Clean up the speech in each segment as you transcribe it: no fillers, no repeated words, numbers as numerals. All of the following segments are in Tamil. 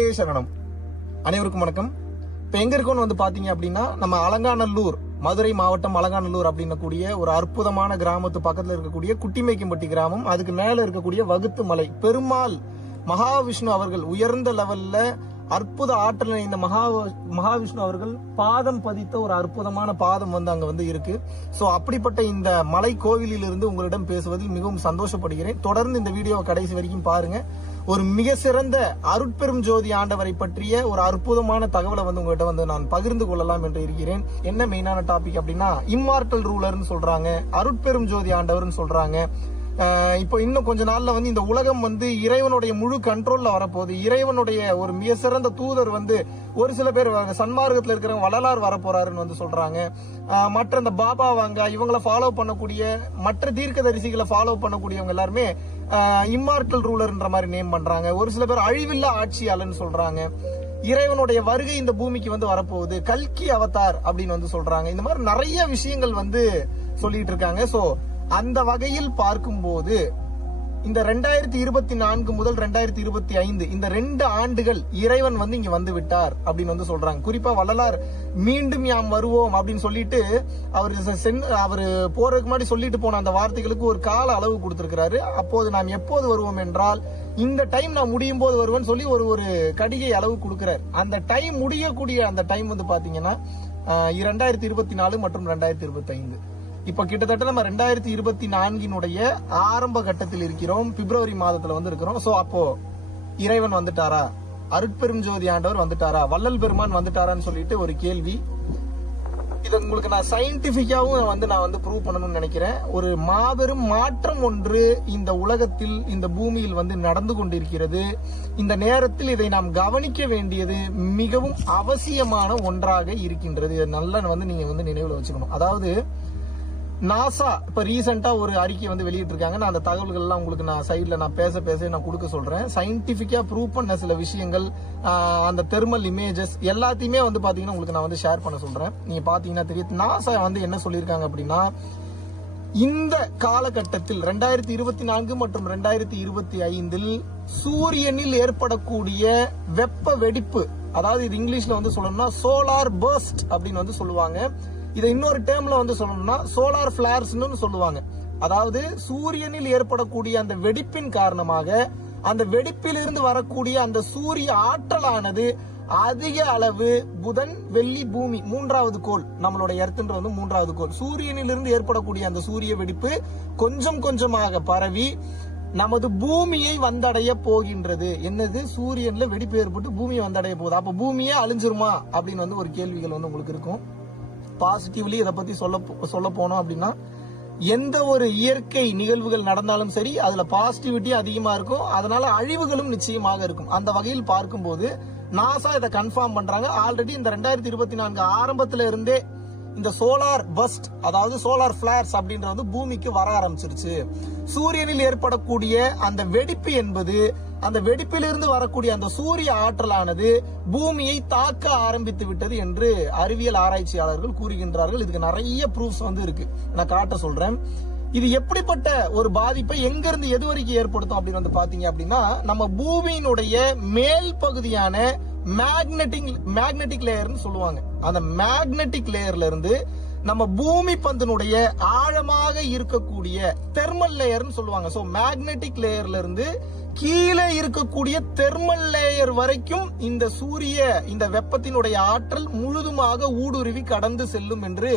சரணம். அனைவருக்கும் வணக்கம். இப்ப எங்க இருக்கோம்னு பாத்தீங்க அப்படின்னா, நம்ம அலங்காநல்லூர், மதுரை மாவட்டம் அலங்காநல்லூர் அப்படின்னு கூடிய ஒரு அற்புதமான கிராமத்து பக்கத்துல இருக்கக்கூடிய குட்டிமேக்கம்பட்டி கிராமம். அதுக்கு மேல இருக்கக்கூடிய வகுத்து மலை, பெருமாள் மகாவிஷ்ணு அவர்கள் உயர்ந்த லெவல்ல அற்புத ஆற்றல் இந்த மகாவிஷ்ணு அவர்கள் பாதம் பதித்த ஒரு அற்புதமான பாதம் அங்க இருக்கு. சோ அப்படிப்பட்ட இந்த மலை கோவிலில் இருந்து உங்களிடம் பேசுவதில் மிகவும் சந்தோஷப்படுகிறேன். தொடர்ந்து இந்த வீடியோவை கடைசி வரைக்கும் பாருங்க. ஒரு மிக சிறந்த அருட்பெரும் ஜோதி ஆண்டவரை பற்றிய ஒரு அற்புதமான தகவலை உங்ககிட்ட நான் பகிர்ந்து கொள்ளலாம் என்று இருக்கிறேன். என்ன மெயினான டாபிக் அப்படின்னா, இம்மார்டல் ரூலர்னு சொல்றாங்க, அருட்பெரும் ஜோதி ஆண்டவர்னு சொல்றாங்க. இப்போ இன்னும் கொஞ்ச நாள்ல இந்த உலகம் இறைவனுடைய முழு கண்ட்ரோல்ல வரப்போகுது. இறைவனுடைய ஒரு மிக சிறந்த தூதர் ஒரு சில பேர் சன்மார்க்கத்துல இருக்கிற வள்ளலார் வரப்போறாருன்னு சொல்றாங்க. மற்ற இந்த பாபா இவங்களை ஃபாலோ பண்ணக்கூடிய மற்ற தீர்க்கதரிசிகளை ஃபாலோ பண்ணக்கூடியவங்க எல்லாருமே இம்மார்டல் ரூலர்ன்ற மாதிரி நேம் பண்றாங்க. ஒரு சில பேர் அழிவில்லா ஆட்சியாளர்னு சொல்றாங்க. இறைவனுடைய வருகை இந்த பூமிக்கு வரப்போகுது, கல்கி அவதார் அப்படின்னு சொல்றாங்க. இந்த மாதிரி நிறைய விஷயங்கள் சொல்லிட்டு இருக்காங்க. சோ அந்த வகையில் பார்க்கும்போது இந்த 2024 முதல் 2025 இந்த 2 ஆண்டுகள் இறைவன் இங்க வந்து விட்டார் அப்படின்னு சொல்றாங்க. குறிப்பா வள்ளலார் மீண்டும் யாம் வருவோம் அப்படின்னு சொல்லிட்டு அவரு போறதுக்கு முன்னாடி சொல்லிட்டு போன அந்த வார்த்தைகளுக்கு ஒரு கால அளவு கொடுத்திருக்கிறாரு. அப்போது நாம் எப்போது வருவோம் என்றால், இந்த டைம் நான் முடியும் போது வருவேன்னு சொல்லி ஒரு கடிகை அளவு கொடுக்கிறார். அந்த டைம் முடியக்கூடிய அந்த டைம் பாத்தீங்கன்னா 2024 மற்றும் 2025. இப்ப கிட்டத்தட்ட நம்ம 2024 ஆரம்ப கட்டத்தில் இருக்கிறோம். பிப்ரவரி மாதத்துல இருக்கிறோம். சோ அப்போ இறைவன் வந்துட்டாரா, அருட்பெரும் ஜோதி ஆண்டவர் வந்துட்டாரா, வள்ளல் பெருமான் வந்துட்டாரான்னு சொல்லிட்டு ஒரு கேள்வி. இது உங்களுக்கு நான் சயின்டிபிக்காவும் நான் ப்ரூவ் பண்ணணும்னு நினைக்கிறேன். ஒரு மாபெரும் மாற்றம் ஒன்று இந்த உலகத்தில், இந்த பூமியில் நடந்து கொண்டிருக்கிறது. இந்த நேரத்தில் இதை நாம் கவனிக்க வேண்டியது மிகவும் அவசியமான ஒன்றாக இருக்கின்றது. நல்லா நீங்க நினைவுல வச்சுக்கணும். அதாவது நாசா இப்ப ரீசெண்டா ஒரு அறிக்கை வெளியிட்டு இருக்காங்க. நான் அந்த தகவல்கள் எல்லாம் உங்களுக்கு நான் சைட்ல நான் பேச நான் கொடுக்க சொல்றேன். சயின்டிபிக்கா ப்ரூவ் பண்ண சில விஷயங்கள், அந்த தெர்மல் இமேஜஸ் எல்லாத்தையுமே பாத்தீங்கன்னா உங்களுக்கு நான் ஷேர் பண்ண சொல்றேன். நீங்க பாத்தீங்கன்னா தெரியும். நாசா என்ன சொல்லியிருக்காங்க அப்படின்னா, இந்த காலகட்டத்தில் 2024 மற்றும் 2025 சூரியனில் ஏற்படக்கூடிய வெப்ப வெடிப்பு, அதாவது இது இங்கிலீஷ்ல சொல்லணும்னா சோலார் பர்ஸ்ட் அப்படின்னு சொல்லுவாங்க. இதை இன்னொரு டேர்ம்ல சொல்லணும்னா சோலார் பிளார்ஸ்னு சொல்லுவாங்க. அதாவது சூரியனில் ஏற்படக்கூடிய அந்த வெடிப்பின் காரணமாக அந்த வெடிப்பில் இருந்து வரக்கூடிய அந்த சூரிய ஆற்றலானது அதிக அளவு புதன், வெள்ளி, பூமி, 3வது கோள், நம்மளோட எர்த்ன்றது 3வது கோள், சூரியனில் இருந்து ஏற்படக்கூடிய அந்த சூரிய வெடிப்பு கொஞ்சம் கொஞ்சமாக பரவி நமது பூமியை வந்தடைய போகின்றது. என்னது, சூரியன்ல வெடிப்பு ஏற்பட்டு பூமியை வந்தடைய போகுது. அப்ப பூமியே அழிஞ்சிருமா அப்படின்னு ஒரு கேள்விகள் உங்களுக்கு இருக்கும். பாசிட்டிவ்லி இதை பத்தி சொல்ல போனோம் அப்படின்னா, எந்த ஒரு இயற்கை நிகழ்வுகள் நடந்தாலும் சரி, அதுல பாசிட்டிவிட்டி அதிகமா இருக்கும். அதனால அழிவுகளும் நிச்சயமாக இருக்கும். அந்த வகையில் பார்க்கும்போது நாசா இதை கன்ஃபார்ம் பண்றாங்க. ஆல்ரெடி இந்த 2024 ஆரம்பத்துல இருந்தே இந்த சோலார் பஸ்ட், அதாவது சோலார் பிளார்ஸ் அப்படின்றது பூமிக்கு வர ஆரம்பிச்சிருச்சு. சூரியனில் ஏற்படக்கூடிய அந்த வெடிப்பு என்பது, அந்த வெடிப்பிலிருந்து வரக்கூடிய அந்த சூரிய ஆற்றலானது பூமியை தாக்க ஆரம்பித்து விட்டது என்று அறிவியல் ஆராய்ச்சியாளர்கள் கூறுகின்றார்கள். இதுக்கு நிறைய ப்ரூஃப்ஸ் இருக்கு, நான் காட்ட சொல்றேன். இது எப்படிப்பட்ட ஒரு பாதிப்பை எங்க இருந்து எது வரைக்கும் ஏற்படுத்தும் அப்படின்னு பாத்தீங்க அப்படின்னா, நம்ம பூமியினுடைய மேல் பகுதியான மேக்னெட்டிக் லேயர்னு சொல்லுவாங்க. அந்த மேக்னெட்டிக் லேயர்ல இருந்து நம்ம பூமி பந்தினுடைய ஆழமாக இருக்கக்கூடிய தெர்மல் லேயர்னு சொல்லுவாங்க. சோ மேக்னெட்டிக் லேயர்ல இருந்து கீழே இருக்கக்கூடிய தெர்மல் லேயர் வரைக்கும் இந்த வெப்பத்தினுடைய ஆற்றல் முழுதுமாக ஊடுருவி கடந்து செல்லும் என்று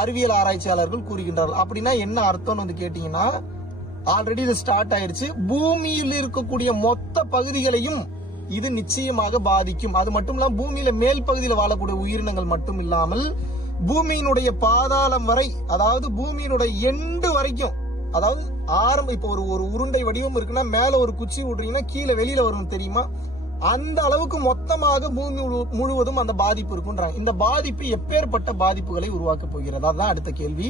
அறிவியல் ஆராய்ச்சியாளர்கள் கூறுகின்றார்கள். அப்படின்னா என்ன அர்த்தம் கேட்டீங்கன்னா, ஆல்ரெடி இது ஸ்டார்ட் ஆயிருச்சு. பூமியில் இருக்கக்கூடிய மொத்த பகுதிகளையும் இது நிச்சயமாக பாதிக்கும். அது மட்டும் இல்லாம பூமியில மேல் பகுதியில் வாழக்கூடிய உயிரினங்கள் மட்டும் இல்லாமல் பூமியினுடைய பாதாளம் வரை, அதாவது பூமியினுடைய எண்டு வரைக்கும், அதாவது ஆரம்ப இப்ப ஒரு உருண்டை வடிவம் இருக்குன்னா மேல ஒரு குச்சி விடுறீங்கன்னா கீழே வெளியில வரும் தெரியுமா, அந்த அளவுக்கு மொத்தமாக பூமி முழுவதும் அந்த பாதிப்பு இருக்குன்றாங்க. இந்த பாதிப்பு எப்பேற்பட்ட பாதிப்புகளை உருவாக்க போகிறது, அதான் அடுத்த கேள்வி.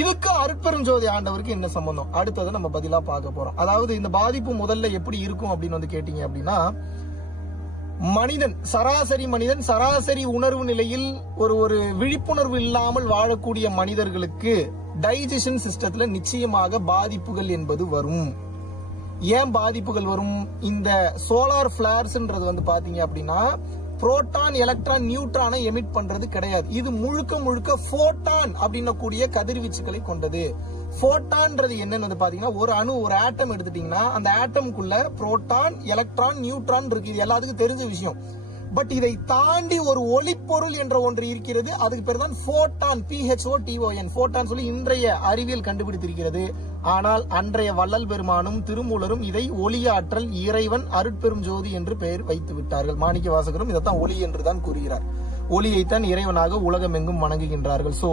இதுக்கு அருட்பெரும் ஜோதி ஆண்டவருக்கு என்ன சம்பந்தம், அடுத்ததை நம்ம பதிலா பார்க்க போறோம். அதாவது இந்த பாதிப்பு முதல்ல எப்படி இருக்கும் அப்படின்னு கேட்டீங்க அப்படின்னா, சராசரி மனிதன் சராசரி உணர்வு நிலையில் ஒரு விழிப்புணர்வு இல்லாமல் வாழக்கூடிய மனிதர்களுக்கு டைஜஷன் சிஸ்டத்துல நிச்சயமாக பாதிப்புகள் என்பது வரும். ஏன் பாதிப்புகள் வரும்? இந்த சோலார் பிளேர்ஸ்ன்றது வந்து பாத்தீங்க அப்படின்னா புரோட்டான், எலக்ட்ரான், நியூட்ரானை எமிட் பண்றது கிடையாது. இது முழுக்க முழுக்க போட்டான் அப்படின்ன கூடிய கதிர்வீச்சுகளை கொண்டது. போட்டான்றது என்னன்னு வந்து பாத்தீங்கன்னா, ஒரு அணு, ஒரு ஆட்டம் எடுத்துட்டீங்கன்னா அந்த ஆட்டம்குள்ள புரோட்டான், எலக்ட்ரான், நியூட்ரான் இருக்கு. இது எல்லாத்துக்கும் தெரிஞ்ச விஷயம். பட் இதை தாண்டி ஒரு ஒளிப்பொருள் என்ற ஒன்று இருக்கிறது. அதுக்கு பேர் தான் போட்டான், PHOTON, போட்டான் சொல்லி இன்றைய அறிவியல் கண்டுபிடித்திருக்கிறது. ஆனால் அன்றைய வள்ளல் பெருமானும் திருமூலரும் இதை ஒளியாற்றல், இறைவன், அருட்பெரும் ஜோதி என்று பெயர் வைத்து விட்டார்கள். மாணிக்க வாசகரும் இதைத்தான் ஒளி என்று தான் கூறுகிறார். ஒளியைத்தான் இறைவனாக உலகமெங்கும் வணங்குகின்றார்கள். So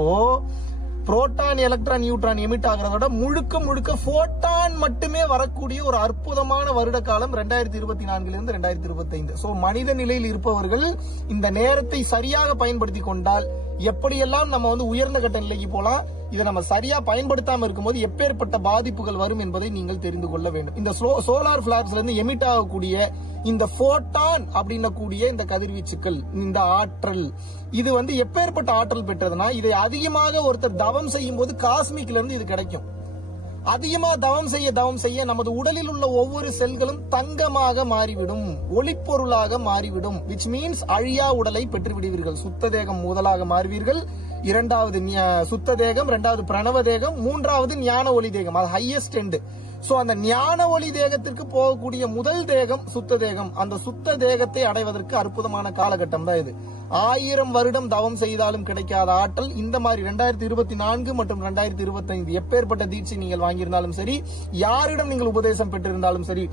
proton, electron, neutron emit ஆகிறத முழுக்க முழுக்க போட்டான் மட்டுமே வரக்கூடிய ஒரு அற்புதமான வருட காலம் 2024 இருந்து 2025. சோ மனித நிலையில் இருப்பவர்கள் இந்த நேரத்தை சரியாக பயன்படுத்தி கொண்டால் எப்படியெல்லாம் நம்ம வந்து உயர்ந்த கட்ட நிலைக்கு போலாம். இதை நம்ம சரியா பயன்படுத்தாம இருக்கும்போது எப்பேற்பட்ட பாதிப்புகள் வரும் என்பதை நீங்கள் தெரிந்து கொள்ள வேண்டும். இந்த சோலார் பிளார்ஸ்ல இருந்து எமிட் ஆகக்கூடிய இந்த போட்டான் அப்படின்ன கூடிய இந்த கதிர்வீச்சுக்கள், இந்த ஆற்றல், இது வந்து எப்பேற்பட்ட ஆற்றல் பெற்றதுன்னா, இதை அதிகமாக ஒருத்தர் தவம் செய்யும் போது காஸ்மிக்ல இருந்து இது கிடைக்கும். அதிகமா தவம் செய்ய நமது உடலில் உள்ள ஒவ்வொரு செல்களும் தங்கமாக மாறிவிடும், ஒளிப்பொருளாக மாறிவிடும். விச் மீன்ஸ் அழியா உடலை பெற்று விடுவீர்கள். சுத்த தேகம் முதலாக மாறுவீர்கள், இரண்டாவது சுத்த தேகம், இரண்டாவது பிரணவ தேகம், மூன்றாவது ஞான ஒளி தேகம், அது ஹையஸ்ட் எண்ட். சோ அந்த ஞான ஒளி தேகத்திற்கு போகக்கூடிய முதல் தேகம் சுத்த தேகம். அந்த சுத்த தேகத்தை அடைவதற்கு அற்புதமான காலகட்டம் தான் இது. 1000 வருடம் தவம் செய்தாலும் கிடைக்காத ஆற்றல் இந்த மாதிரி 2024 மற்றும் 2025 எப்பேற்பட்ட தீட்சை நீங்கள் வாங்கியிருந்தாலும் சரி, யாரிடம் நீங்கள் உபதேசம் பெற்றிருந்தாலும் சரி,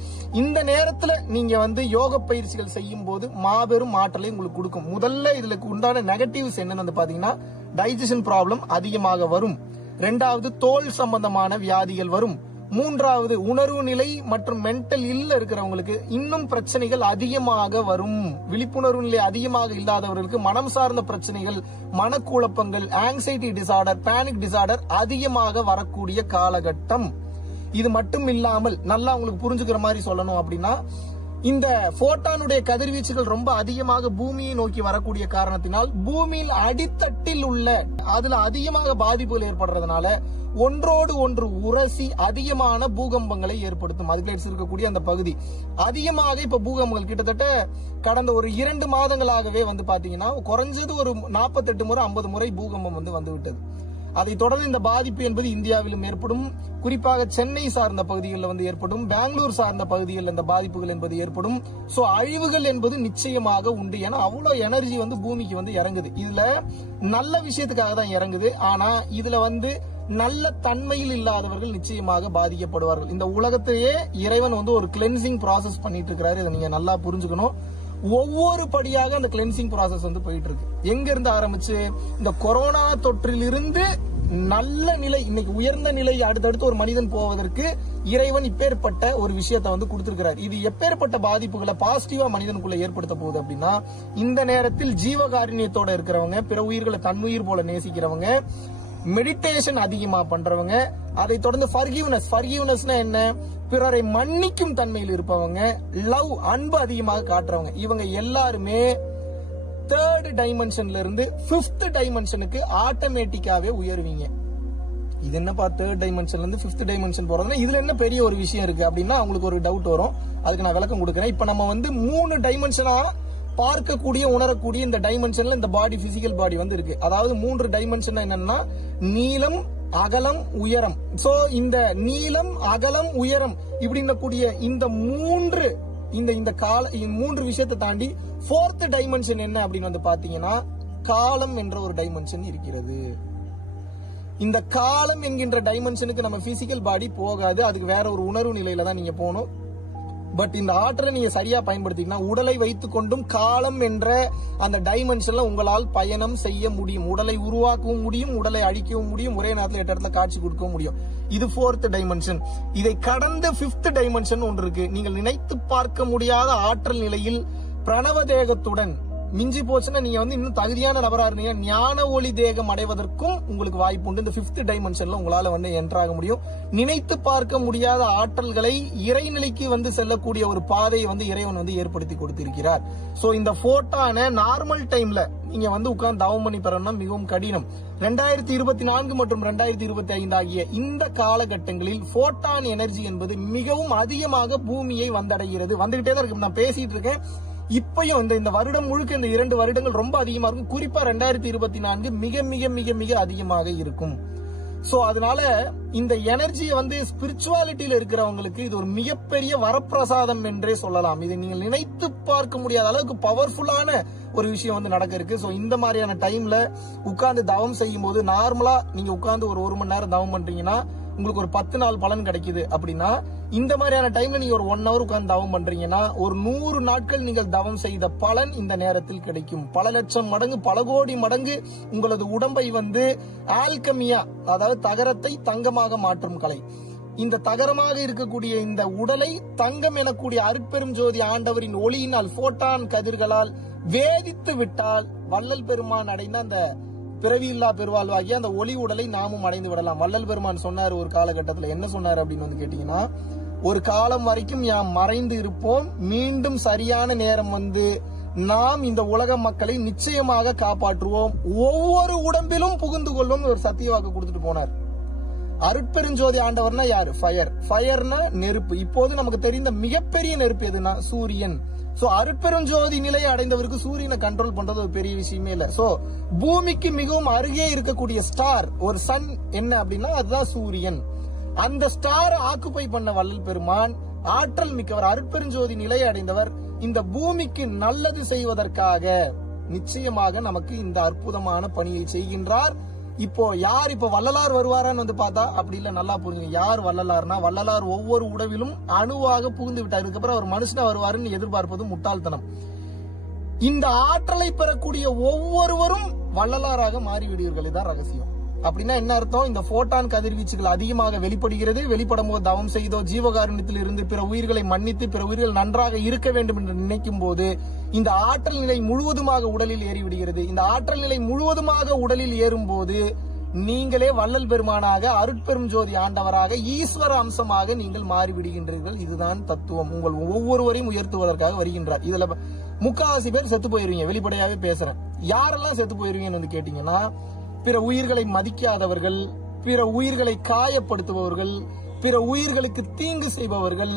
இந்த நேரத்துல நீங்க வந்து யோக பயிற்சிகள் செய்யும் போது மாபெரும் ஆற்றலை உங்களுக்கு கொடுக்கும். முதல்ல இதுல உண்டான நெகட்டிவ்ஸ் என்னன்னு பாத்தீங்கன்னா, டைஜஷன் ப்ராப்ளம் அதிகமாக வரும். இரண்டாவது தோல் சம்பந்தமான வியாதிகள் வரும். மூன்றாவது உணர்வு நிலை மற்றும் மென்டல் இல்ல இருக்கிறவங்களுக்கு இன்னும் பிரச்சனைகள் அதிகமாக வரும். விழிப்புணர்வு நிலை அதிகமாக இல்லாதவர்களுக்கு மனம் சார்ந்த பிரச்சனைகள், மனக்குழப்பங்கள், ஆங்ஸைட்டி டிசார்டர், பேனிக் டிசார்டர் அதிகமாக வரக்கூடிய காலகட்டம். இது மட்டும் இல்லாமல் நல்லா உங்களுக்கு புரிஞ்சுக்கிற மாதிரி சொல்லணும் அப்படின்னா, இந்த போட்டானுடைய கதிர்வீச்சுகள் ரொம்ப அதிகமாக பூமியை நோக்கி வரக்கூடிய காரணத்தினால் பூமியில் அடித்தட்டில் உள்ள அதுல அதிகமாக பாதிப்புகள் ஏற்படுறதுனால ஒன்றோடு ஒன்று உரசி அதிகமான பூகம்பங்களை ஏற்படுத்தும். அதுக்கு இருக்கக்கூடிய அந்த பகுதி அதிகமாக இப்ப பூகம்பங்கள் கிட்டத்தட்ட கடந்த ஒரு 2 மாதங்களாகவே வந்து பாத்தீங்கன்னா குறைஞ்சது ஒரு 48 முறை 50 முறை பூகம்பம் வந்து விட்டது. அதை தொடர்ந்து இந்த பாதிப்பு என்பது இந்தியாவிலும் ஏற்படும். குறிப்பாக சென்னை சார்ந்த பகுதிகளில் வந்து ஏற்படும், பெங்களூர் சார்ந்த பகுதிகளில் இந்த பாதிப்புகள் என்பது ஏற்படும். சோ அழிவுகள் என்பது நிச்சயமாக உண்டு. ஏன்னா அவ்வளவு எனர்ஜி வந்து பூமிக்கு வந்து இறங்குது. இதுல நல்ல விஷயத்துக்காக தான் இறங்குது. ஆனா இதுல வந்து நல்ல தன்மையில் இல்லாதவர்கள் நிச்சயமாக பாதிக்கப்படுவார்கள். இந்த உலகத்தையே இறைவன் வந்து ஒரு கிளென்சிங் ப்ராசஸ் பண்ணிட்டு இருக்கிறாரு. இதை நீங்க நல்லா புரிஞ்சுக்கணும். ஒவ்வொரு படியாக அந்த கிளென்சிங் ப்ராசஸ் வந்து போயிட்டு இருக்கு. எங்க இருந்து ஆரம்பிச்சு இந்த கொரோனா தொற்றிலிருந்து நல்ல நிலை, இன்னைக்கு உயர்ந்த நிலை அடுத்தடுத்து ஒரு மனிதன் போவதற்கு இறைவன் இப்பேற்பட்ட ஒரு விஷயத்தை வந்து கொடுத்திருக்கிறார். இது எப்பேற்பட்ட பாதிப்புகளை பாசிட்டிவா மனிதனுக்குள்ள ஏற்படுத்த போகுது அப்படின்னா, இந்த நேரத்தில் ஜீவகாருண்யத்தோட இருக்கிறவங்க, பிற உயிர்களை தன்னுயிர் போல நேசிக்கிறவங்க, மெடிடேஷன் அதிகமா பண்றவங்க, அதை தொடர்ந்து ஃபர்கிவ்னஸ்னா என்ன, பிறரை மன்னிக்கும் தன்மையில் இருப்பவங்க, லவ் அன்பு அதிகமாக காட்டுறவங்க, இவங்க எல்லாருமே 3rd டைமென்ஷன்ல இருந்து 5th டைமென்ஷனுக்கு ஆட்டோமேட்டிக்காவே உயர்வீங்க. இது என்னப்பா 3rd டைமென்ஷன்ல இருந்து 5th டைமென்ஷன் போறதுன்னா இதுல என்ன பெரிய ஒரு விஷயம் இருக்கு அப்படின்னா உங்களுக்கு ஒரு டவுட் வரும். அதுக்கு நான் விளக்கம் கொடுக்குறேன். இப்ப நம்ம வந்து 3 டைமென்ஷனா பார்க்கக்கூடிய உணரக்கூடிய இந்த டைமென்ஷன்ல இந்த பாடி, பிசிக்கல் பாடி வந்து இருக்கு. அதாவது 3 டைமென்ஷன் என்னன்னா நீளம், அகலம், உயரம். சோ இந்த நீளம், அகலம், உயரம் இப்படின்னு கூடிய இந்த 3 விஷயத்தை தாண்டி 4th டைமென்ஷன் என்ன அப்படின்னு வந்து பாத்தீங்கன்னா காலம் என்ற ஒரு டைமென்ஷன் இருக்கிறது. இந்த காலம் என்கின்ற டைமென்ஷனுக்கு நம்ம பிசிக்கல் பாடி போகாது. அதுக்கு வேற ஒரு உணர்வு நிலையில தான் நீங்க போகணும். பட் இந்த ஆற்றலை நீங்க சரியா பயன்படுத்திங்கன்னா உடலை வைத்துக் கொண்டும் காலம் என்ற அந்த டைமென்ஷன்ல உங்களால் பயணம் செய்ய முடியும். உடலை உருவாக்கவும் முடியும், உடலை அழிக்கவும் முடியும், ஒரே நேரத்தில் 8 இடத்துல காட்சி கொடுக்கவும் முடியும். இது 4th டைமென்ஷன். இதை கடந்த 5th டைமென்ஷன் ஒன்று இருக்கு. நீங்கள் நினைத்து பார்க்க முடியாத ஆற்றல் நிலையில் பிரணவ தேகத்துடன் மிஞ்சி போச்சுன்னா நீங்க வந்து இன்னும் தகுதியான நபரா இருந்தீங்க ஞான ஒளி தேகம் அடைவதற்கும் உங்களுக்கு வாய்ப்பு உண்டு. இந்த 5th டைமென்ஷன்ல உங்களால வந்து என்ட்ராக முடியும். நினைத்து பார்க்க முடியாத ஆற்றல்களை இறைநிலைக்கு வந்து செல்லக்கூடிய ஒரு பாதையை வந்து இறைவன் வந்து ஏற்படுத்தி கொடுத்திருக்கிறார். சோ இந்த போட்டான நார்மல் டைம்ல நீங்க வந்து உட்கார்ந்து தவம் பண்ணி பெறணும்னா மிகவும் கடினம். 2024 மற்றும் 2025 ஆகிய இந்த காலகட்டங்களில் போட்டான் எனர்ஜி என்பது மிகவும் அதிகமாக பூமியை வந்தடைகிறது. வந்துகிட்டே தான் இருக்கு. நான் பேசிட்டு இருக்கேன். இப்பயும் இந்த வருடம் முழுக்க இந்த 2 வருடங்கள் ரொம்ப அதிகமா இருக்கும். குறிப்பா 2024 மிக மிக மிக மிக அதிகமாக இருக்கும். சோ அதனால இந்த எனர்ஜியை வந்து ஸ்பிரிச்சுவாலிட்டியில இருக்கிறவங்களுக்கு இது ஒரு மிகப்பெரிய வரப்பிரசாதம் என்றே சொல்லலாம். இதை நீங்கள் நினைத்து பார்க்க முடியாத அளவுக்கு பவர்ஃபுல்லான ஒரு விஷயம் வந்து நடக்க இருக்கு. சோ இந்த மாதிரியான டைம்ல உட்கார்ந்து தவம் செய்யும் போது நார்மலா நீங்க உட்கார்ந்து ஒரு மணி நேரம் தவம் பண்றீங்கன்னா உங்களுக்கு ஒரு 10 நாள் பலன் கிடைக்குது அப்படின்னா, இந்த மாதிரியான டைம்ல நீங்க ஒரு 1 hour உட்கார்ந்து தவம் பண்றீங்கன்னா ஒரு 100 நாட்கள் நீங்கள் தவம் செய்த பலன் இந்த நேரத்தில் கிடைக்கும். பல லட்சம் மடங்கு, பல கோடி மடங்கு உங்களது உடம்பை வந்து ஆல்கமியா, அதாவது தகரத்தை தங்கமாக மாற்றும் கலை, இந்த தகரமாக இருக்கக்கூடிய இந்த உடலை தங்கம் எனக்கூடிய அருட்பெரும் ஜோதி ஆண்டவரின் ஒளியினால் போட்டான் கதிர்களால் வேதித்து விட்டால் வள்ளல் பெருமான் அடைந்த அந்த பிறவியில்லா பெருவாழ்வாகிய அந்த ஒளி உடலை நாமும் அடைந்து விடலாம். வள்ளல் பெருமான் சொன்னார் ஒரு காலகட்டத்தில். என்ன சொன்னார் அப்படின்னு வந்து கேட்டீங்கன்னா, ஒரு காலம் வரைக்கும் யாம் மறைந்து இருப்போம், மீண்டும் சரியான நேரம் வந்து நாம் இந்த உலக மக்களை நிச்சயமாக காப்பாற்றுவோம், ஒவ்வொரு உடம்பிலும் புகுந்து கொள்ளும் ஒரு சத்திய வாக்கு கொடுத்துட்டு போனார். அருட்பெருஞ்சோதி ஆண்டவர்னா யாரு? ஃபயர்னா நெருப்பு. இப்போது நமக்கு தெரிந்த மிகப்பெரிய நெருப்பு எதுனா சூரியன். சோ அருட்பெருஞ்சோதி நிலையை அடைந்தவருக்கு சூரியனை கண்ட்ரோல் பண்றது ஒரு பெரிய விஷயமே இல்ல. சோ பூமிக்கு மிகவும் அருகே இருக்கக்கூடிய ஸ்டார், ஒரு சன் என்ன அப்படின்னா அதுதான் சூரியன். அந்த ஸ்டார் ஆக்குபை பண்ண வள்ளல் பெருமான் ஆற்றல் மிக்கவர், அருட்பெருஞ்சோதி நிலையை அடைந்தவர். இந்த பூமிக்கு நல்லது செய்வதற்காக நிச்சயமாக நமக்கு இந்த அற்புதமான பணியை செய்கின்றார். இப்போ யார் இப்ப வள்ளலார் வருவாரான்னு வந்து பார்த்தா அப்படி இல்ல. நல்லா புரிஞ்சுங்க, யார் வள்ளலார்னா வள்ளலார் ஒவ்வொரு உடவிலும் அணுவாக புகுந்து விட்டார். இதுக்கப்புறம் அவர் மனுஷனா வருவாருன்னு எதிர்பார்ப்பது முட்டாள்தனம். இந்த ஆற்றலை பெறக்கூடிய ஒவ்வொருவரும் வள்ளலாராக மாறிவிடுவீர்கள். இதுதான் ரகசியம். அப்படின்னா என்ன அர்த்தம்? இந்த போட்டான் கதிர்வீச்சுகள் அதிகமாக வெளிப்படுகிறது. வெளிப்படும் போது தவம் செய்தோ ஜீவகாருண்யத்தில் இருந்து பிற உயிர்களை மன்னித்து பிற உயிர்கள் நன்றாக இருக்க வேண்டும் என்று நினைக்கும் போது இந்த ஆற்றல் நிலை முழுவதுமாக உடலில் ஏறிவிடுகிறது. இந்த ஆற்றல் நிலை முழுவதுமாக உடலில் ஏறும் போது நீங்களே வள்ளல் பெருமானாக, அருட்பெரும் ஜோதி ஆண்டவராக, ஈஸ்வர அம்சமாக நீங்கள் மாறிவிடுகின்றீர்கள். இதுதான் தத்துவம். உங்கள் ஒவ்வொருவரையும் உயர்த்துவதற்காக வருகின்றார். இதுல முக்காவாசி பேர் செத்து போயிருவீங்க. வெளிப்படையாவே பேசுறேன். யாரெல்லாம் செத்து போயிருவீங்கன்னு வந்து கேட்டீங்கன்னா, பிற உயிர்களை மதிக்காதவர்கள், பிற உயிர்களை காயப்படுத்துபவர்கள், பிற உயிர்களுக்கு தீங்கு செய்பவர்கள்,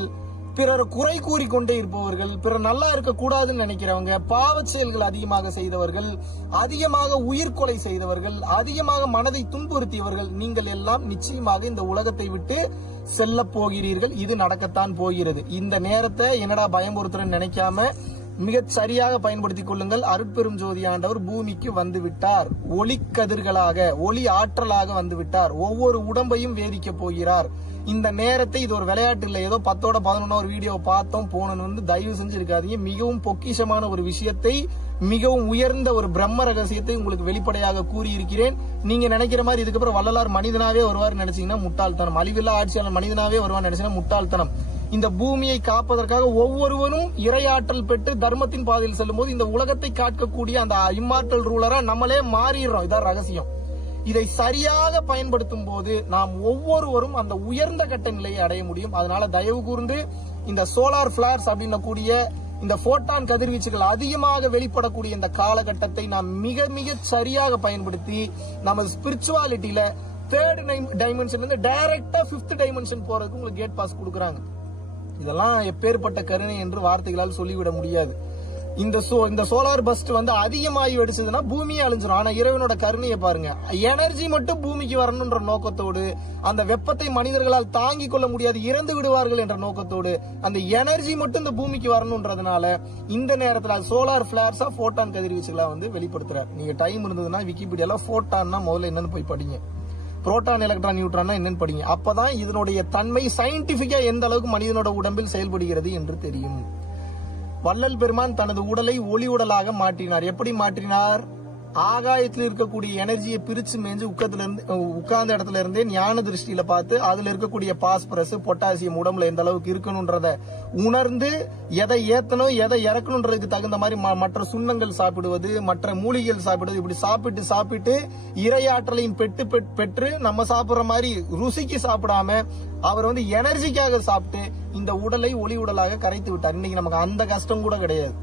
பிறர் குறை கூறிக்கொண்டே இருப்பவர்கள், பிறர் நல்லா இருக்க கூடாதுன்னு நினைக்கிறவங்க, பாவச் செயல்கள் அதிகமாக செய்தவர்கள், அதிகமாக உயிர்கொலை செய்தவர்கள், அதிகமாக மனதை துன்புறுத்தியவர்கள், நீங்கள் எல்லாம் நிச்சயமாக இந்த உலகத்தை விட்டு செல்ல போகிறீர்கள். இது நடக்கத்தான் போகிறது. இந்த நேரத்தை என்னடா பயமுறுத்துறேன்னு நினைக்காம மிகச் சரியாக பயன்படுத்திக் கொள்ளுங்கள். அருட்பெரும் ஜோதி ஆண்டவர் பூமிக்கு வந்து விட்டார். ஒளி கதிர்களாக, ஒளி ஆற்றலாக வந்து விட்டார். ஒவ்வொரு உடம்பையும் வேதிக்க போகிறார். இந்த நேரத்தை, இது ஒரு விளையாட்டு இல்லை, ஏதோ 10ஓட 11 வீடியோ பார்த்தோம் போனோம்னு வந்து தயவு செஞ்சு இருக்காதீங்க. மிகவும் பொக்கிஷமான ஒரு விஷயத்தை, மிகவும் உயர்ந்த ஒரு பிரம்ம ரகசியத்தை உங்களுக்கு வெளிப்படையாக கூறியிருக்கிறேன். நீங்க நினைக்கிற மாதிரி இதுக்கப்புறம் வள்ளலார் மனிதனாவே வருவார் நினைச்சீங்கன்னா முட்டாள்தனம். அழிவில்லா ஆட்சியாளர் மனிதனாவே வருவான்னு நினைச்சீங்கன்னா முட்டாள்தனம். இந்த பூமியை காப்பதற்காக ஒவ்வொருவரும் இறையாற்றல் பெற்று தர்மத்தின் பாதையில் செல்லும் போது இந்த உலகத்தை காக்கக்கூடிய அந்த இம்மார்டல் ரூலரா நம்மளே மாறிடுறோம். இதான் ரகசியம். இதை சரியாக பயன்படுத்தும் போது நாம் ஒவ்வொருவரும் அந்த உயர்ந்த கட்ட நிலையை அடைய முடியும். அதனால தயவு கூர்ந்து இந்த சோலார் பிளார்ஸ் அப்படின்னு கூடிய இந்த போட்டான் கதிர்வீச்சுகள் அதிகமாக வெளிப்படக்கூடிய இந்த காலகட்டத்தை நாம் மிக மிக சரியாக பயன்படுத்தி நமது ஸ்பிரிச்சுவாலிட்டியில 3rd டைமென்ஷன்ல இருந்து டைரக்டா 5th டைமென்ஷன் போறதுக்கு உங்களுக்கு கேட் பாஸ் கொடுக்குறாங்க. இதெல்லாம் எப்பேற்பட்ட கருணை என்று வார்த்தைகளால் சொல்லிவிட முடியாது. இந்த சோலார் பஸ்ட் வந்து அதிகமாகி வெடிச்சதுன்னா பூமியே அழிஞ்சிடும். ஆனா இறைவனோட கருணையை பாருங்க. எனர்ஜி மட்டும் பூமிக்கு வரணும்ன்ற நோக்கத்தோடு, அந்த வெப்பத்தை மனிதர்களால் தாங்கிக் கொள்ள முடியாது, இறந்து விடுவார்கள் என்ற நோக்கத்தோடு அந்த எனர்ஜி மட்டும் இந்த பூமிக்கு வரணும்ன்றதுனால இந்த நேரத்துல சோலார் பிளார்ஸா போட்டான் கதிர்வீச்சுகளா வந்து வெளிப்படுத்துறாரு. நீங்க டைம் இருந்ததுன்னா விக்கிபீடியால போட்டான்னா முதல்ல என்னன்னு போய் படிங்க. புரோட்டான், எலக்ட்ரான், நியூட்ரான் என்னன்னு படிங்க. அப்பதான் இதனுடைய தன்மை சயின்டிபிக்கா எந்த அளவுக்கு மனிதனோட உடம்பில் செயல்படுகிறது என்று தெரியும். வள்ளல் பெருமான் தனது உடலை ஒளி உடலாக மாற்றினார். எப்படி மாற்றினார்? ஆகாயத்தில் இருக்கக்கூடிய எனர்ஜியை பிரிச்சு மேஞ்சு உட்கார்ந்த இடத்துல இருந்தே ஞான திருஷ்டியில பார்த்து அதுல இருக்கக்கூடிய பாஸ்பரஸ் பொட்டாசியம் உடம்புல எந்த அளவுக்கு இருக்கணும்ன்றத உணர்ந்து எதை ஏத்தணும் எதை இறக்கணும்ன்றதுக்கு தகுந்த மாதிரி மற்ற சுண்ணங்கள் சாப்பிடுவது, மற்ற மூலிகைகள் சாப்பிடுவது, இப்படி சாப்பிட்டு இறையாற்றலையும் பெற்று நம்ம சாப்பிடுற மாதிரி ருசிக்கு சாப்பிடாம அவர் எனர்ஜிக்காக சாப்பிட்டு இந்த உடலை ஒளி உடலாக கரைத்து விட்டார். இன்னைக்கு நமக்கு அந்த கஷ்டம் கூட கிடையாது.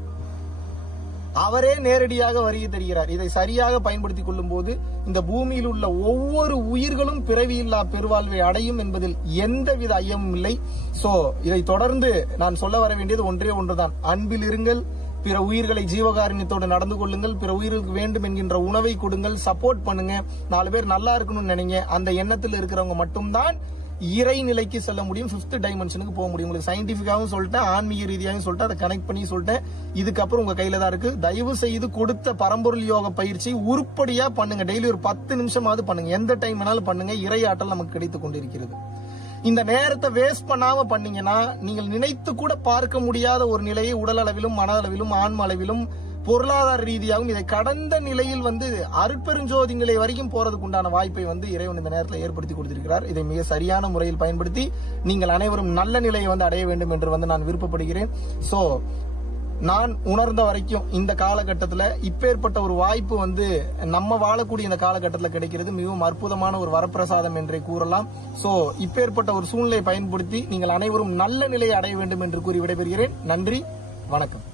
அவரே நேரடியாக வருகை தருகிறார். இதை சரியாக பயன்படுத்திக் கொள்ளும் போது இந்த பூமியில் உள்ள ஒவ்வொரு உயிர்களும் பிறவியில்லா பெருவாழ்வை அடையும் என்பதில் எந்தவித ஐயமும் இல்லை. சோ இதை தொடர்ந்து நான் சொல்ல வர வேண்டியது ஒன்றே ஒன்றுதான். அன்பில் இருங்கள், பிற உயிர்களை ஜீவகாருண்யத்தோடு நடந்து கொள்ளுங்கள், பிற உயிர்களுக்கு வேண்டும் என்கின்ற உணவை கொடுங்கள், சப்போர்ட் பண்ணுங்க, 4 பேர் நல்லா இருக்கணும்னு நினைங்க. அந்த எண்ணத்தில் இருக்கிறவங்க மட்டும்தான் இறை நிலைக்கு செல்ல முடியும், 5th டைமென்ஷனுக்கு போக முடியும். உங்களுக்கு சயின்டிபிக்காவும் சொல்லிட்டேன், ஆன்மீக ரீதியாகவும் சொல்லிட்டேன், அதை கனெக்ட் பண்ணி சொல்லிட்டேன். இதுக்கப்புறம் உங்க கையில தான் இருக்கு. தயவு செய்து கொடுத்த பரம்பொருள் யோக பயிற்சி உருப்படியா பண்ணுங்க. டெய்லி ஒரு 10 நிமிஷமாவது பண்ணுங்க. எந்த டைம் வேணாலும் பண்ணுங்க. இறை ஆற்றல் நமக்கு கிடைத்துக் கொண்டிருக்கிறது. இந்த நேரத்தை வேஸ்ட் பண்ணாம பண்ணீங்கன்னா நீங்கள் நினைத்து கூட பார்க்க முடியாத ஒரு நிலையை உடல் அளவிலும் மன அளவிலும் ஆன்ம அளவிலும் பொருளாதார ரீதியாகவும் இதை கடந்த நிலையில் அருட்பெருஞ்சோதி நிலை வரைக்கும் போறதுக்கு உண்டான வாய்ப்பை இறைவன் இந்த நேரத்தில் ஏற்படுத்தி கொடுத்திருக்கிறார். இதை மிக சரியான முறையில் பயன்படுத்தி நீங்கள் அனைவரும் நல்ல நிலையை அடைய வேண்டும் என்று நான் விருப்பப்படுகிறேன். சோ நான் உணர்ந்த வரைக்கும் இந்த காலகட்டத்தில் இப்பேற்பட்ட ஒரு வாய்ப்பு நம்ம வாழக்கூடிய இந்த காலகட்டத்தில் கிடைக்கிறது மிகவும் அற்புதமான ஒரு வரப்பிரசாதம் என்றே கூறலாம். சோ இப்பேற்பட்ட ஒரு சூழ்நிலையை பயன்படுத்தி நீங்கள் அனைவரும் நல்ல நிலையை அடைய வேண்டும் என்று கூறி விடைபெறுகிறேன். நன்றி, வணக்கம்.